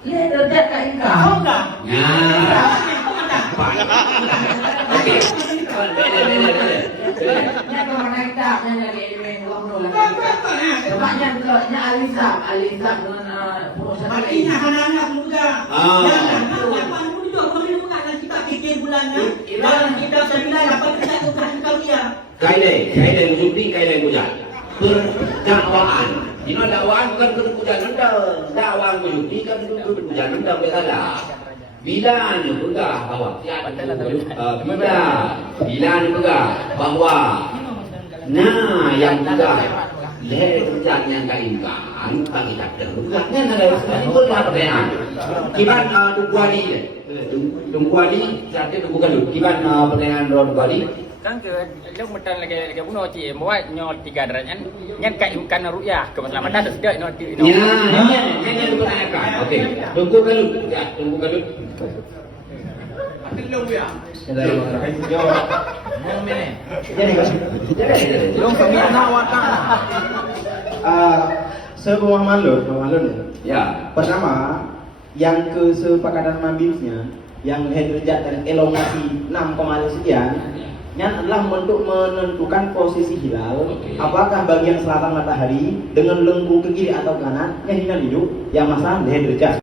Lihat derajat kat engkau. Tahu enggak? Ya. Okey. Nya kau naik tak? Nya lagi main uang lagi. Sebabnya nya Alizam dengan perusahaan. Makanya anak-anak muda. Ah. Jangan lakukan muda. Kami bukan kita fikir bulannya. Dan kita sembilan dapat kita tukar kalian. Kailan mesti kailan bujal. Berdakwaan. Ini dakwaan bukan kebujan anda. Dakwaan menyuti kan kebujan anda berkala. Bila ni pegah bahawa bila ni pegah bahawa yang pegah leher yang kainkan bagi tak terbuka kan ada itu lah pertanyaan. Kiban Dungkuali saatnya bukan lu. Kiban pertanyaan Dungkuali. Kan ke lúc mà tên là cái bún nô chị mỗi nho tiga derajat ngan kai kan ruya keselamatan sudah no Ya, ini pertanyaan. Okey. Tunggu kalut. Ya, tunggu kalut. Yung pamilya sebuah malun Ya. pertama yang kesepakatan mabitsnya yang derajat dan elongasi 6, sekian yang adalah untuk menentukan posisi hilal. Apakah bagian selatan matahari dengan lengkung ke kiri atau kanan yang hilang hidup yang masalah derajat.